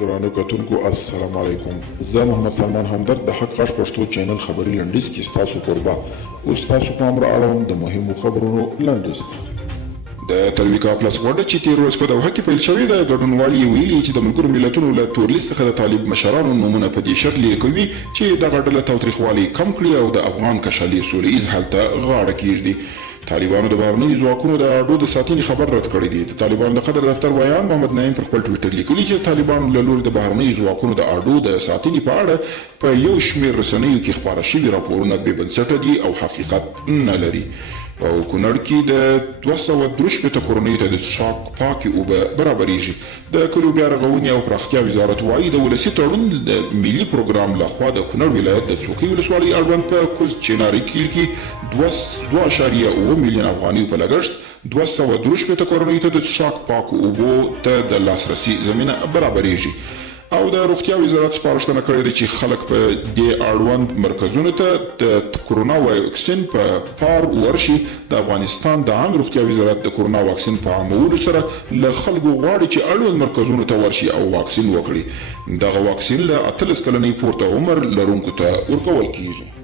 درانه کتونکو السلام علیکم. زه محمد سلمان همدرد د حق غږ پښتو چینل خبري لنډیز کې ستاسو کوربه اوس تاسو پام را اړوم د مهمو خبرونو لنډیز. د تلویکا پلس غونډه چې تېر ورځ په دوحه کې پیل شوې ده، ګډونوال یې ویلي چې د ملګرو ملتونو له تورلیست څخه د طالب مشرانو نومونه په دې شرط لیرې کوي چې دغه ډله تاوتریخوالي کم کړي او د افغان کشالي سوله ییز حل ته غاړه کېږدي. طالبانو د بهرنیو ځواکونو د اډو د ساتنې خبر رد کړی دی. د طالبانو د قدر دفتر ویان محمد نعیم پر خپل ټویټر لیکلي چې طالبانو له لوري د بهرنیو ځواکونو د اډو د ساتنې په اړه په یو شمېر رسنیو کې خپاره شوي راپورونه بې بنسټه دي او حقیقت نه لري. په کونړ کې د 263 کورنیو ته د څښاک پاکې اوبه برابریږي. د کلیو بیا رغونې او پراختیا وزارت وایي د ولسي تړون د ملي پروګرام لخوا د کونړ ولایت د څوکۍ ولسوالۍ اړوند په کوز چیناري کې 2.7 میلیون افغانیو په لګښت 263 کورنیو ته د څښاک پاکو اوبو ته د لاسرسي زمینه برابریږي. او د روغتیا وزارت سپارښتنه کړې ده چې خلک په دې اړوند مرکزونو ته د کرونا واکسین په پار ورشي. د افغانستان د عام روغتیا وزارت د کرونا واکسین په عامولو سره له خلکو غواړي چې اړوند مرکزونو ته ورشي او واکسین وکړي. دغه واکسین له 18 کلنۍ پورته عمر لرونکو ته ورکول کیږي.